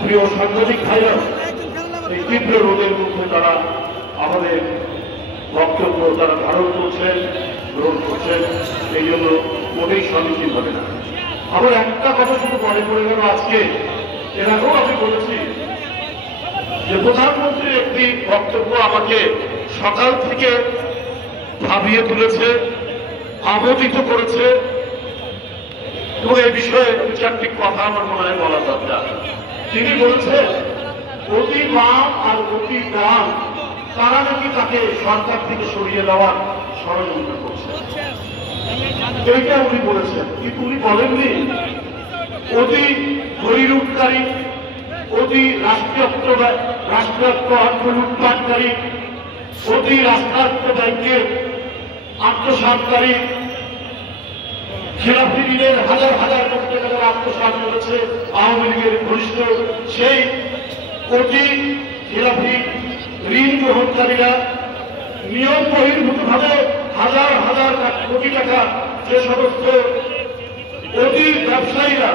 প্রিয় সাংবাদিক ভাইরা, এই তীব্র রোদের মধ্যে তারা আমাদের বক্তব্য তারা ধারণ করছেন, গ্রহণ করছেন, এই জন্য মোটেই সমীচীন হবে না। আবার একটা কথা শুধু মনে পড়ে গেল, আজকে এর আগেও আমি বলেছি যে প্রধানমন্ত্রীর একটি বক্তব্য আমাকে সকাল থেকে ভাবিয়ে তুলেছে, আমোদিত করেছে, এবং এই বিষয়ে দু চারটি কথা আমার মনে হয় বলা দরকার। তিনি বলছেন অতি বাম আর অতি ডান তারা নাকি তাকে সরকার থেকে সরিয়ে দেওয়ার ষড়যন্ত্র করছে, এইটা উনি বলেছেন। কিন্তু উনি বলেননি অতি গরিলুটকারী, অতি রাষ্ট্রায়ত্ত অর্থ লুটপাটকারী, অতি রাষ্ট্রায়ত্ত ব্যাংকের আত্মসাৎকারী, খেলাফি ঋণের হাজার হাজার কোটি টাকা যারা আত্মসাৎ করেছে আওয়ামী লীগের ঘনিষ্ঠ সেই কোটি খেলাফি ঋণ গ্রহণকারীরা, নিয়ম বহির্ভূতভাবে হাজার হাজার কোটি টাকা যে সমস্ত অতি ব্যবসায়ীরা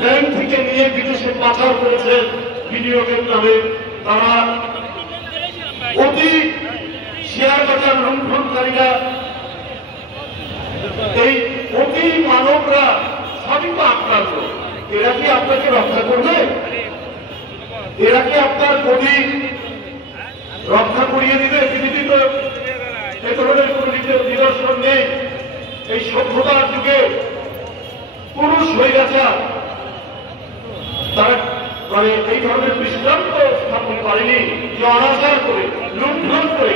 ব্যাংক থেকে নিয়ে বিদেশে পাচার করেছে বিনিয়োগের নামে, তারা অতি শেয়ার বাজার লুণ্ঠনকারীরা, এই অতি মানবরা সবই তো আপনার লোক। এরা কি আপনাকে রক্ষা করবে? এরা কি আপনার গদি রক্ষা করিয়ে দিবে? পৃথিবী তো এ ধরনের কোন নিদর্শন নেই। এই সভ্যতার যুগে পুরুষ স্বৈরাচার তারা মানে এই ধরনের দৃষ্টান্ত স্থাপন করেনি যে অনাচার করে, লুণ্ঠন করে,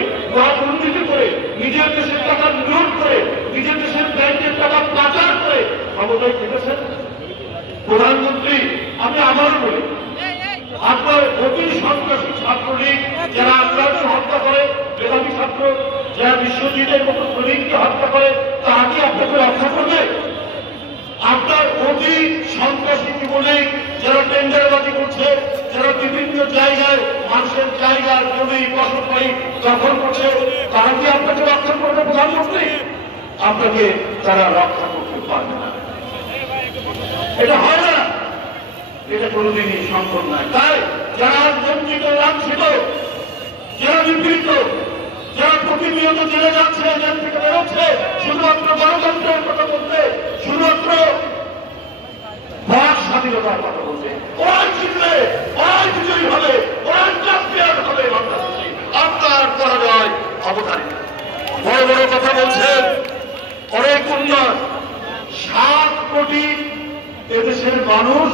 দুর্নীতি করে, নিজের দেশের টাকা লুট করে, নিজের দেশের ব্যাংকের টাকা পাচার করে ক্ষমতায় থেকেছেন প্রধানমন্ত্রী। আমি আবারও বলি, আপনার অতি সন্ত্রাসী ছাত্রলীগ যারা আপনাকে হত্যা করে, মেধাবী ছাত্র যারা বিশ্বজিতের মতো প্রবীণকে হত্যা করে, তারা কি আপনাকে রক্ষা করবে? আপনার অতি সন্ত্রাসী যুবলীগ যারা টেন্ডারবাজি করছে, যারা বিভিন্ন জায়গায় মানুষের জায়গা জমি ফসল বাড়ি দখল করছে, তারা কি আপনাকে রক্ষা করবে প্রধানমন্ত্রী? আপনাকে তারা রক্ষা করতে পারবে না, এটা হয় না, এটা কোনোদিনই সম্ভব নয়। তাই যারা বঞ্চিত, লাঞ্ছিত, যারা নিপীড়িত, যারা প্রতিনিয়ত জেলে যাচ্ছে, জেল থেকে বেরোচ্ছে শুধুমাত্র গণতন্ত্রের কথা বলতে, শুধুমাত্র বাক স্বাধীনতার কথা বলতে, ওরাই জিতবে, ওরাই বিজয়ী হবে, ওরাই চ্যাম্পিয়ন হবে বাংলাদেশে। আপনার পরাজয় অবধারিত। বড় বড় কথা বলছেন, অনেক উন্নয়ন, 7 কোটি এদেশের মানুষ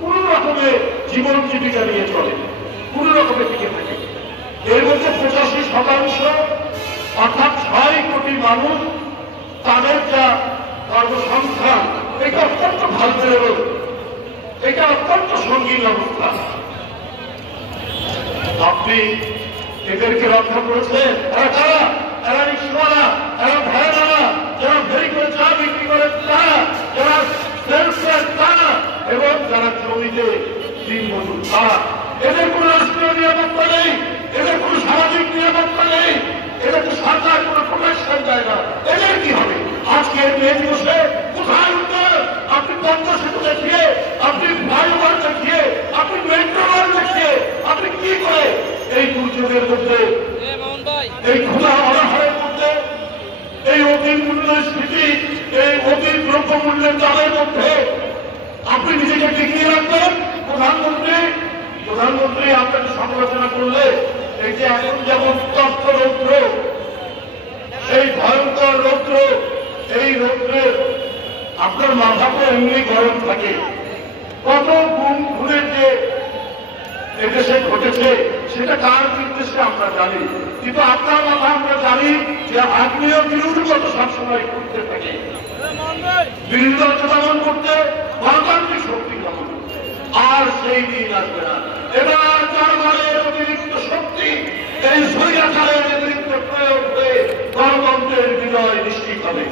কোন রকমে জীবন জীবিকা নিয়ে চলে, কোন রকমের টিকে থাকে। এর মধ্যে 85% অর্থাৎ 6 কোটি মানুষ তাদের যা কর্মসংস্থান, এটা অত্যন্ত ভালো বেরোল, এটা অত্যন্ত সঙ্গীন অবস্থা। আপনি এদেরকে রক্ষা করেছেন। এরা রিক্সাওয়ালা, এরা ভেড়াওয়ালা, যারা ফেরি করে চা বিক্রি করে তারা, যারা সেলসম্যান তারা, এবং যারা জমিতে দিন মজুর তারা। এদের কোন রাষ্ট্রীয় নিরাপত্তা নেই, এদের কোন সামাজিক নিরাপত্তা নেই, এদেরকে সরকার কোন প্রোটেকশন দেয় না। এদের কি হবে? আজকে মে দিবসে কোথায় উত্তর? আপনি পদ্মা সেতু দেখিয়ে, আপনি ফ্লাইওভার দেখিয়ে, আপনি মেট্রো রেল দেখিয়ে, আপনি কি করে এই দুর্যোগের মধ্যে, এই ক্ষুধা অনাহারের মধ্যে, এই অতি মূল্যস্ফীতি, এই অতি দ্রব্যমূল্যের দামের মধ্যে আপনি নিজেকে টিকিয়ে রাখবেন? প্রধানমন্ত্রী আপনাকে সমালোচনা করলে এই যে এখন যেমন তপ্ত রৌদ্র, এই ভয়ঙ্কর রৌদ্র, এই রৌদ্রে আপনার মাথাতে এমনি গরম থাকে। কত গুম খুনের যে এদেশে ঘটেছে সেটা কার নির্দেশে আমরা জানি, কিন্তু আপনার মাথা আমরা জানি যে আগ্নেয় বিরোধী মতো সবসময় করতে থাকে, বিরোধিতা দমন করতে, গণতান্ত্রিক শক্তি দমন করতে। আর সেই দিন আসবে না। এবার জনগণের অতিরিক্ত শক্তি, এই স্বৈরাচারের অতিরিক্ত প্রয়োগ হয়ে গণতন্ত্রের বিজয় নিশ্চিত হবে।